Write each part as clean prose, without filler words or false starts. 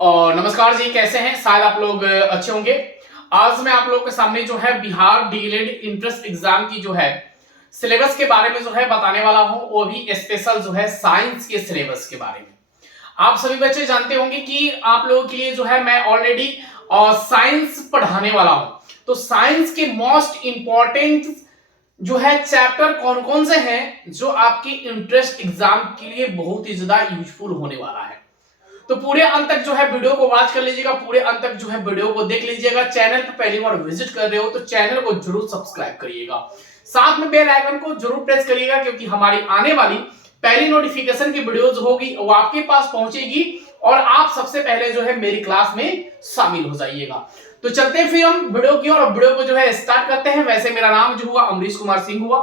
और नमस्कार जी, कैसे हैं? शायद आप लोग अच्छे होंगे। आज मैं आप लोग के सामने जो है बिहार डीएलएड इंट्रेंस एग्जाम की जो है सिलेबस के बारे में जो है बताने वाला हूं, वो भी स्पेशल जो है साइंस के सिलेबस के बारे में। आप सभी बच्चे जानते होंगे कि आप लोगों के लिए जो है मैं ऑलरेडी साइंस पढ़ाने वाला हूं। तो साइंस के मोस्ट इंपॉर्टेंट जो है चैप्टर कौन कौन से हैं जो आपके इंट्रेंस एग्जाम के लिए बहुत ही ज्यादा यूजफुल होने वाला है। तो पूरे अंत तक जो है वीडियो को वॉच कर लीजिएगा, पूरे अंत तक जो है वीडियो को देख लीजिएगा। चैनल पर पहली बार विजिट कर रहे हो तो चैनल को जरूर सब्सक्राइब करिएगा, साथ में बेल आइकन को जरूर प्रेस करिएगा, क्योंकि हमारी आने वाली पहली नोटिफिकेशन की वीडियोज होगी वो आपके पास पहुंचेगी और आप सबसे पहले जो है मेरी क्लास में शामिल हो जाइएगा। तो चलते हैं फिर हम वीडियो की और वीडियो को जो है स्टार्ट करते हैं। वैसे मेरा नाम जो हुआ अमरीश कुमार सिंह हुआ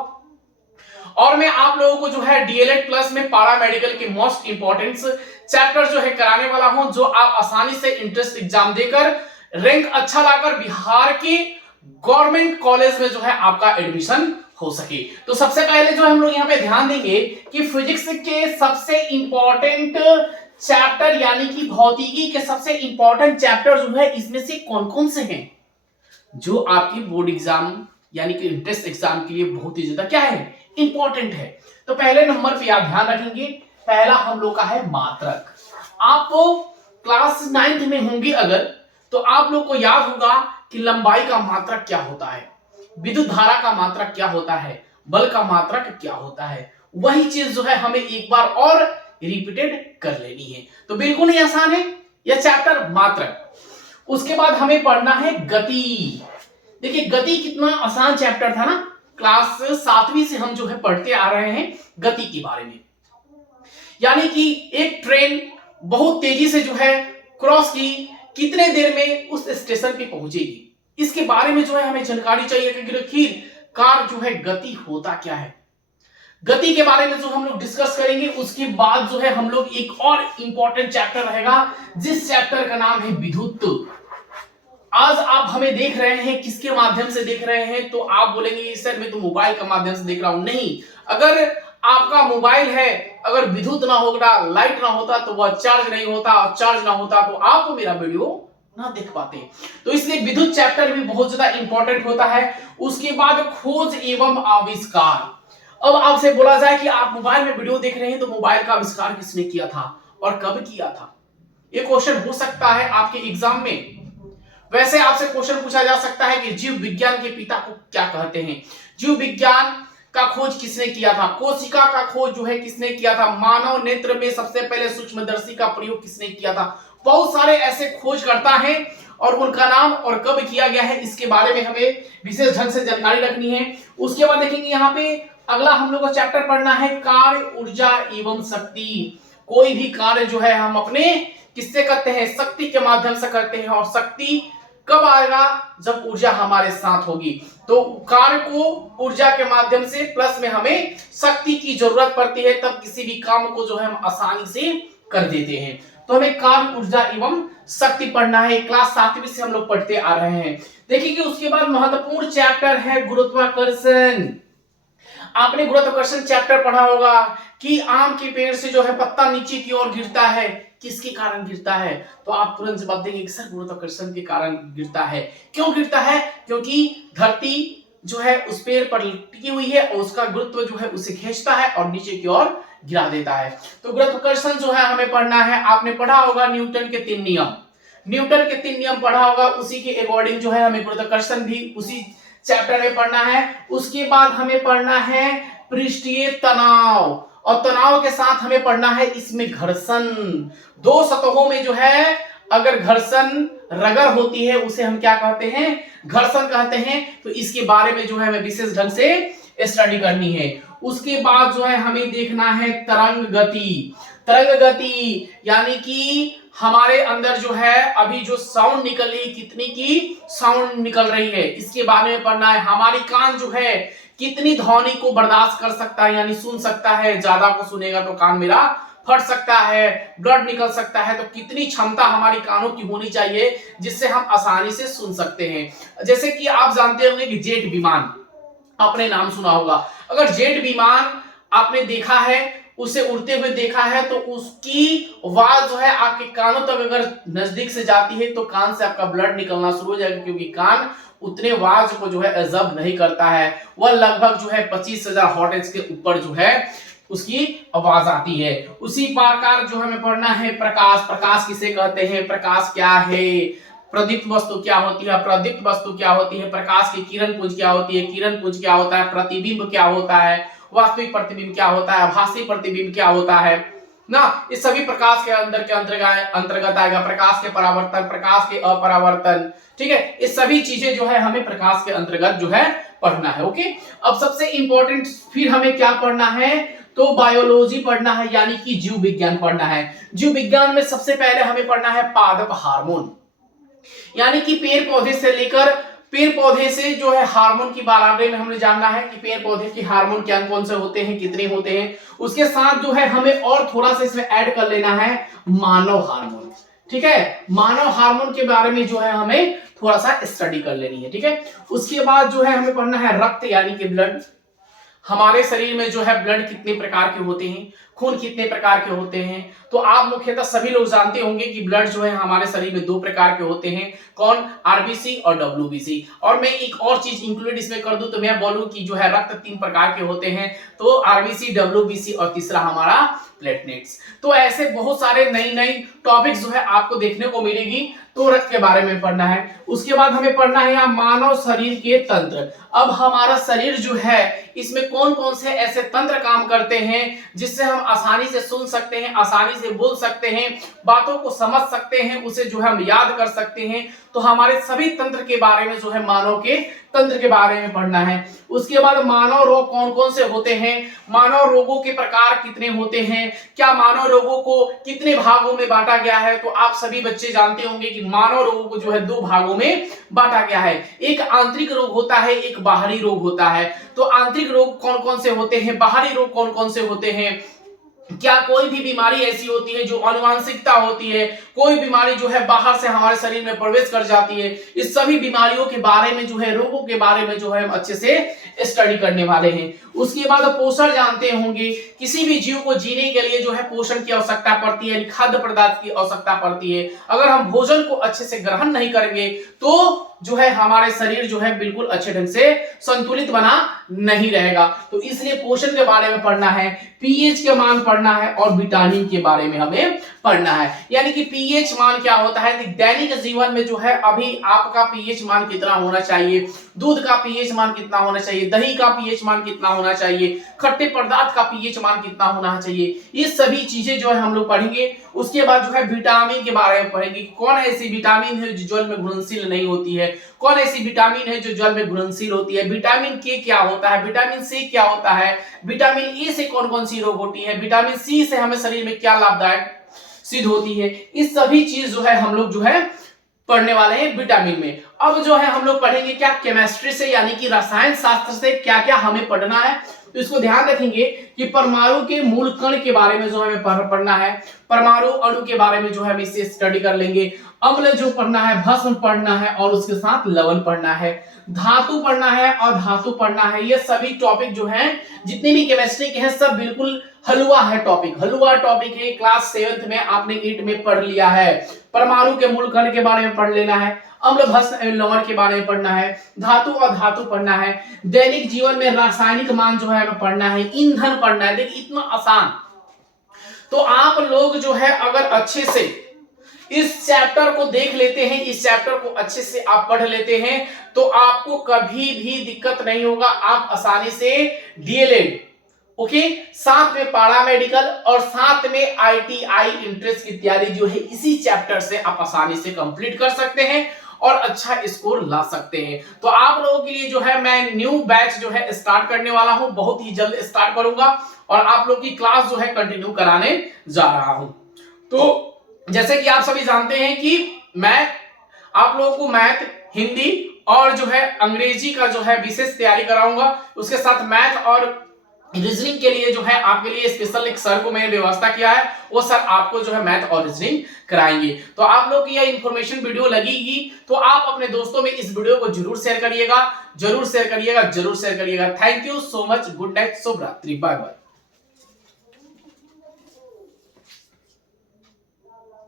और मैं आप लोगों को जो है डीएलएड प्लस में पारा मेडिकल के मोस्ट इंपॉर्टेंट चैप्टर जो है कराने वाला हूं, जो आप आसानी से इंट्रेंस एग्जाम देकर रैंक अच्छा लाकर बिहार के गवर्नमेंट कॉलेज में जो है आपका एडमिशन हो सके। तो सबसे पहले जो हम लोग यहाँ पे ध्यान देंगे कि फिजिक्स के सबसे इंपॉर्टेंट चैप्टर यानी कि भौतिकी के सबसे इंपॉर्टेंट चैप्टर जो है इसमें से कौन कौन से हैं जो आपकी बोर्ड एग्जाम यानी कि इंट्रेंस एग्जाम के लिए बहुत ही ज्यादा क्या है, इंपॉर्टेंट है। तो पहले नंबर पे आप ध्यान रखेंगे, पहला हम लोग का है मात्रक। आप क्लास 9th में होंगे अगर, तो आप लोग को याद होगा कि लंबाई का मात्रक क्या होता है, विद्युत धारा का मात्रक क्या होता है, बल का मात्रक क्या होता है। वही चीज जो है हमें एक बार और रिपीटेड कर लेनी है। तो बिल्कुल ही आसान है यह चैप्टर मात्रक। उसके बाद हमें पढ़ना है गति। देखिए गति कितना आसान चैप्टर था ना, क्लास 7वीं से हम जो है पढ़ते आ रहे हैं गति के बारे में। यानी कि एक ट्रेन बहुत तेजी से जो है क्रॉस की, कितने देर में उस स्टेशन पे पहुंचेगी, इसके बारे में जो है हमें जानकारी चाहिए कि आखिर कार जो है गति होता क्या है। गति के बारे में जो हम लोग डिस्कस करेंगे। उसके बाद जो है हम लोग एक और इंपॉर्टेंट चैप्टर रहेगा जिस चैप्टर का नाम है विद्युत। आज आप हमें देख रहे हैं किसके माध्यम से देख रहे हैं, तो आप बोलेंगे सर मैं तो मोबाइल के माध्यम से देख रहा हूं। नहीं, अगर आपका मोबाइल है, अगर विद्युत ना होगा, लाइट ना होता तो वह चार्ज नहीं होता, और चार्ज ना होता तो आप तो मेरा वीडियो ना देख पाते। तो इसलिए विद्युत चैप्टर भी बहुत ज्यादा इंपॉर्टेंट होता है। उसके बाद खोज एवं आविष्कार। अब आपसे बोला जाए कि आप मोबाइल में वीडियो देख रहे हैं तो मोबाइल का आविष्कार किसने किया था और कब किया था, यह क्वेश्चन हो सकता है आपके एग्जाम में। वैसे आपसे क्वेश्चन पूछा जा सकता है कि जीव विज्ञान के पिता को क्या कहते हैं, जीव विज्ञान का खोज किसने किया था, कोशिका का खोज जो है किसने किया था, मानव नेत्र में सबसे पहले सूक्ष्मदर्शी का प्रयोग किसने किया था। बहुत सारे ऐसे खोजकर्ता हैं और उनका नाम और कब किया गया है इसके बारे में हमें विशेष ढंग से जानकारी रखनी है। उसके बाद देखेंगे यहाँ पे अगला हम लोग को चैप्टर पढ़ना है कार्य, ऊर्जा एवं शक्ति। कोई भी कार्य जो है हम अपने किससे करते हैं, शक्ति के माध्यम से करते हैं, और शक्ति कब आएगा, जब ऊर्जा हमारे साथ होगी। तो कार्य को ऊर्जा के माध्यम से प्लस में हमें शक्ति की जरूरत पड़ती है, तब किसी भी काम को जो है हम आसानी से कर देते हैं। तो हमें कार्य, ऊर्जा एवं शक्ति पढ़ना है, क्लास 7वीं से हम लोग पढ़ते आ रहे हैं। देखिए कि उसके बाद महत्वपूर्ण चैप्टर है गुरुत्वाकर्षण। आपने गुरुत्वाकर्षण चैप्टर पढ़ा होगा कि आम के पेड़ से जो है पत्ता नीचे की ओर गिरता है, किसके कारण गिरता है, तो आप तुरंत जवाब देंगे कि सर गुरुत्वाकर्षण के कारण गिरता है। क्यों गिरता है, क्योंकि धरती जो है उस पेड़ पर टिकी हुई है और उसका गुरुत्व जो है उसे खींचता है और नीचे की ओर गिरा देता है। तो गुरुत्वाकर्षण जो है हमें पढ़ना है। आपने पढ़ा होगा न्यूटन के 3 नियम, न्यूटन के 3 नियम पढ़ा होगा, उसी के अकॉर्डिंग जो है हमें गुरुत्वाकर्षण भी उसी चैप्टर में पढ़ना है। उसके बाद हमें पढ़ना है पृष्ठीय तनाव, और तनाव के साथ हमें पढ़ना है इसमें घर्षण। दो सतहों में जो है अगर घर्षण रगड़ होती है उसे हम क्या कहते हैं, घर्षण कहते हैं। तो इसके बारे में जो है हमें विशेष ढंग से स्टडी करनी है। उसके बाद जो है हमें देखना है तरंग गति। तरंग गति यानी कि हमारे अंदर जो है अभी जो साउंड निकल रही, कितनी की साउंड निकल रही है, इसके बारे में पढ़ना है। हमारी कान जो है कितनी ध्वनि को बर्दाश्त कर सकता है यानी सुन सकता है, ज्यादा को सुनेगा तो कान मेरा फट सकता है, ब्लड निकल सकता है। तो कितनी क्षमता हमारी कानों की होनी चाहिए जिससे हम आसानी से सुन सकते हैं। जैसे कि आप जानते होंगे कि जेट विमान, आपने नाम सुना होगा। अगर जेट विमान आपने देखा है उसे उड़ते हुए देखा है तो उसकी आवाज जो है आपके कानों तक अगर नजदीक से जाती है तो कान से आपका ब्लड निकलना शुरू हो जाएगा, क्योंकि कान उतने आवाज को जो है एब्जॉर्ब नहीं करता है। वह लगभग जो है 25,000 हर्ट्ज के ऊपर जो है उसकी आवाज आती है। उसी प्रकार जो हमें पढ़ना है प्रकाश। प्रकाश किसे कहते हैं, प्रकाश क्या है, प्रदीप्त वस्तु क्या होती है, प्रदीप्त वस्तु क्या होती है, प्रकाश की किरण पुंज क्या होती है, किरण पुंज क्या होता है, प्रतिबिंब क्या होता है, वास्तविक प्रतिबिंब क्या होता है, आभासी प्रतिबिंब क्या होता है ना। इस सभी प्रकाश के अंतर्गत आएगा। प्रकाश के परावर्तन, प्रकाश के अपरावर्तन, ठीक है, ये सभी चीजें जो है हमें प्रकाश के अंतर्गत जो है पढ़ना है। ओके, अब सबसे इंपॉर्टेंट फिर हमें क्या पढ़ना है, तो बायोलॉजी पढ़ना है, यानी कि जीव विज्ञान पढ़ना है। जीव विज्ञान में सबसे पहले हमें पढ़ना है पादप हार्मोन, यानी कि पेड़ पौधे से लेकर पेड़ पौधे से जो है हार्मोन के बारे में हमने जानना है कि पेड़ पौधे की हार्मोन क्या कौन से होते हैं, कितने होते हैं। उसके साथ जो है हमें और थोड़ा सा इसमें ऐड कर लेना है मानव हार्मोन, ठीक है। मानव हार्मोन के बारे में जो है हमें थोड़ा सा स्टडी कर लेनी है, ठीक है। उसके बाद जो है हमें पढ़ना है रक्त, यानी कि ब्लड। हमारे शरीर में जो है ब्लड कितने प्रकार के होते हैं, खून कितने प्रकार के होते हैं। तो आप मुख्यतः सभी लोग जानते होंगे कि ब्लड जो है हमारे शरीर में 2 प्रकार के होते हैं, कौन, आरबीसी और डब्ल्यूबीसी। और मैं एक और चीज इंक्लूड इसमें कर दूं तो मैं बोलूं कि जो है रक्त 3 प्रकार के होते हैं, तो आरबीसी, डब्ल्यूबीसी और तीसरा हमारा प्लेटलेट्स। तो ऐसे बहुत सारे नई नई टॉपिक्स जो है आपको देखने को मिलेगी, तो रक्त के बारे में पढ़ना है। उसके बाद हमें पढ़ना है यहाँ मानव शरीर के तंत्र। अब हमारा शरीर जो है इसमें कौन कौन से ऐसे तंत्र काम करते हैं जिससे हम आसानी से सुन सकते हैं, आसानी से बोल सकते हैं, बातों को समझ सकते हैं, उसे जो है हम याद कर सकते हैं। तो हमारे सभी तंत्र के बारे में जो है मानव के तंत्र के बारे में पढ़ना है। उसके बाद मानव रोग कौन कौन से होते हैं, मानव रोगों के प्रकार कितने होते हैं, क्या मानव रोगों को कितने भागों में बांटा गया है। तो आप सभी बच्चे जानते होंगे कि मानव रोगों को जो है 2 भागों में बांटा गया है, एक आंतरिक रोग होता है, एक बाहरी रोग होता है। तो आंतरिक रोग कौन कौन से होते हैं, बाहरी रोग कौन कौन से होते हैं, क्या कोई भी बीमारी ऐसी होती है जो आनुवांशिकता होती है, कोई बीमारी जो है बाहर से हमारे शरीर में प्रवेश कर जाती है। इस सभी बीमारियों के बारे में जो है, रोगों के बारे में जो है हम अच्छे से स्टडी करने वाले हैं। उसके बाद पोषण जानते होंगे, किसी भी जीव को जीने के लिए जो है पोषण की आवश्यकता पड़ती है, खाद्य पदार्थ की आवश्यकता पड़ती है। अगर हम भोजन को अच्छे से ग्रहण नहीं करेंगे तो जो है हमारे शरीर जो है बिल्कुल अच्छे ढंग से संतुलित बना नहीं रहेगा। तो इसलिए पोषण के बारे में पढ़ना है, पीएच के मान पढ़ना है और विटामिन के बारे में हमें पढ़ना है। यानी कि पीएच मान क्या होता है, दैनिक जीवन में जो है अभी आपका पीएच मान कितना होना चाहिए, दूध का पीएच मान कितना होना चाहिए, दही का पीएच मान कितना होना चाहिए, खट्टे पदार्थ का पीएच मान कितना होना चाहिए, ये सभी चीजें जो है हम लोग पढ़ेंगे। उसके बाद जो है विटामिन के बारे में पढ़ेंगे, कौन ऐसी विटामिन है जो जल में घुलनशील नहीं होती है, कौन ऐसी विटामिन है जो जल में घुलनशील होती है, विटामिन के क्या होता है, विटामिन सी क्या होता है, विटामिन ए से कौन कौन सी रोग होती है, विटामिन सी से हमें शरीर में क्या लाभदायक सिद्ध होती है। इस सभी चीज जो है हम लोग जो है पढ़ने वाले हैं विटामिन में। अब जो है हम लोग पढ़ेंगे क्या, केमिस्ट्री से, यानी कि रसायन शास्त्र से क्या क्या हमें पढ़ना है। तो इसको ध्यान रखेंगे कि परमाणु के मूल कण के बारे में जो हमें पढ़ना है, परमाणु अणु के बारे में जो है हम इससे स्टडी कर लेंगे। अम्ल जो पढ़ना है, भस्म पढ़ना है और उसके साथ लवण पढ़ना है, धातु पढ़ना है और धातु पढ़ना है। ये सभी टॉपिक जो हैं जितने भी केमिस्ट्री के हैं सब बिल्कुल हलवा है टॉपिक, हलवा टॉपिक है। क्लास 7th में आपने 8 में पढ़ लिया है। परमाणु के मूल कण के बारे में पढ़ लेना है, अम्ल भस्म लवण के बारे में पढ़ना है, धातु और धातु पढ़ना है, दैनिक जीवन में रासायनिक मान जो है हमें पढ़ना है, ईंधन पढ़ना है। देखिए इतना आसान। तो आप लोग जो है अगर अच्छे से इस चैप्टर को देख लेते हैं, इस चैप्टर को अच्छे से आप पढ़ लेते हैं तो आपको कभी भी दिक्कत नहीं होगा। आप आसानी से डीएलएड, ओके, साथ में पारा मेडिकल और साथ में आईटीआई इंट्रेंस की तैयारी जो है इसी चैप्टर से आप आसानी से कंप्लीट कर सकते हैं और अच्छा स्कोर ला सकते हैं। तो आप लोगों के लिए जो है मैं न्यू बैच जो है स्टार्ट करने वाला हूं, बहुत ही जल्द स्टार्ट करूंगा और आप लोग की क्लास जो है कंटिन्यू कराने जा रहा हूं। तो जैसे कि आप सभी जानते हैं कि मैं आप लोगों को मैथ, हिंदी और जो है अंग्रेजी का जो है विशेष तैयारी कराऊंगा। उसके साथ मैथ और रीजनिंग के लिए जो है आपके लिए स्पेशल एक सर को मैंने व्यवस्था किया है, वो सर आपको जो है मैथ और रीजनिंग कराएंगे। तो आप लोग की यह इंफॉर्मेशन वीडियो लगेगी तो आप अपने दोस्तों में इस वीडियो को जरूर शेयर करिएगा, जरूर शेयर करिएगा, जरूर शेयर करिएगा। Thank you so much, good night, शुभ रात्रि, बाय बाय।